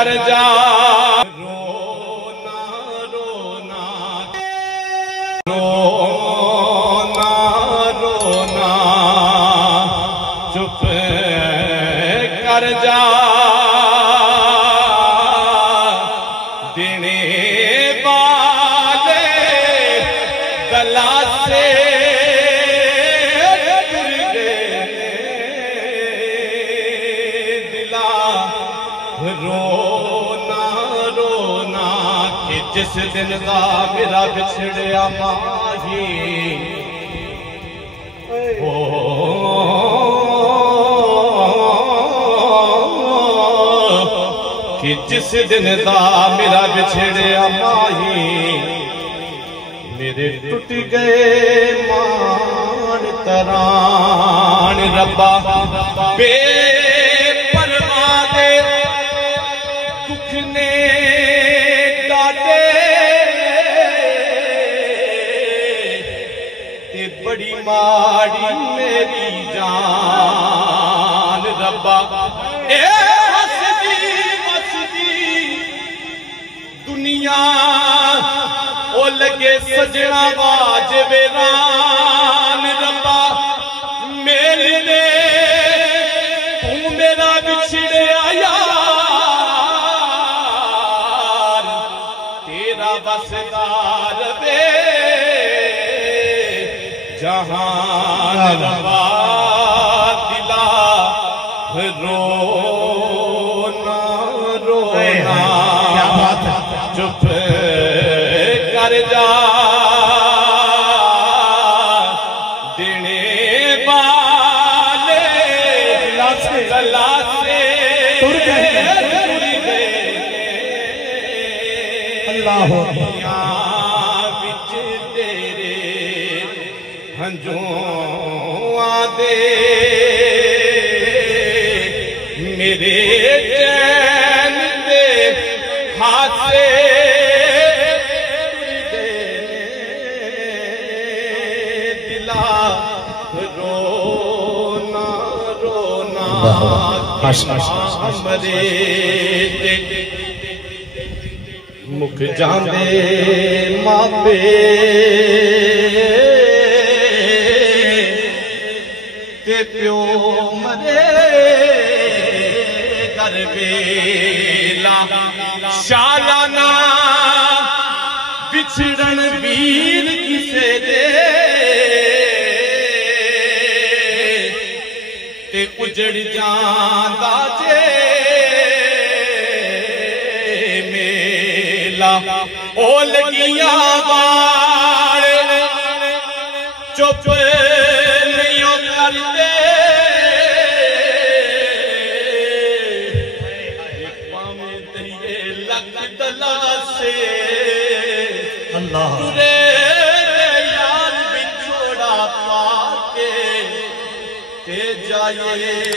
کر جا چپ کر جا دینے والے گلا سے گر گئے دلا رونا رونا کہ جس دن دا میرا بچھڑیا ماہی کہ جس دن دا میرا بچھڑیا ماہی میرے ٹوٹ گئے مان تران ربا بے پرواہ دے دکھ نے ڈاٹے تے بڑی ماڑی میری جان ربا اے دنیا او لگے سجنا واجب ران ربا میرے نے تو میرا بچھڑیا یار تیرا بسدار دے جہان ربا دلا رونا رونا چپ کر جا دینے والے گلا سے ٹر گئے اللہ وچ تیرے ہنجواں دے میرے چین دے ہاتھے رونا رونا مرے مکھ جاندے ماپے تے پیو مرے کر ویلا شالانہ بچھڑن ویر کسے دے تے اجڑ جاندا جے میلا او لگیاں وار چپ نہیں کردے پاویں تیرے لگ دلا سے اللہ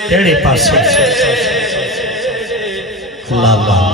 کیڑے پاسے اللہ اللہ